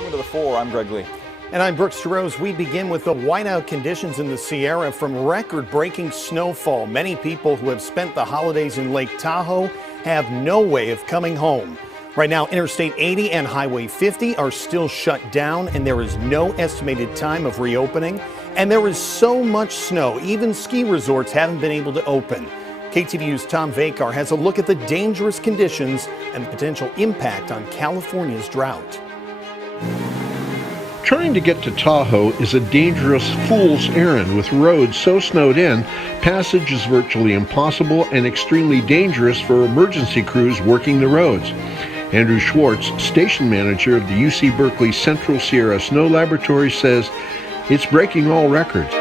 Welcome to the 4. I'm Greg Lee. And I'm Brooks Terose. We begin with the whiteout conditions in the Sierra from record-breaking snowfall. Many people who have spent the holidays in Lake Tahoe have no way of coming home. Right now, Interstate 80 and Highway 50 are still shut down, and there is no estimated time of reopening. And there is so much snow, even ski resorts haven't been able to open. KTVU's Tom Vakar has a look at the dangerous conditions and the potential impact on California's drought. Trying to get to Tahoe is a dangerous fool's errand. With roads so snowed in, passage is virtually impossible and extremely dangerous for emergency crews working the roads. Andrew Schwartz, station manager of the UC Berkeley Central Sierra Snow Laboratory, says it's breaking all records.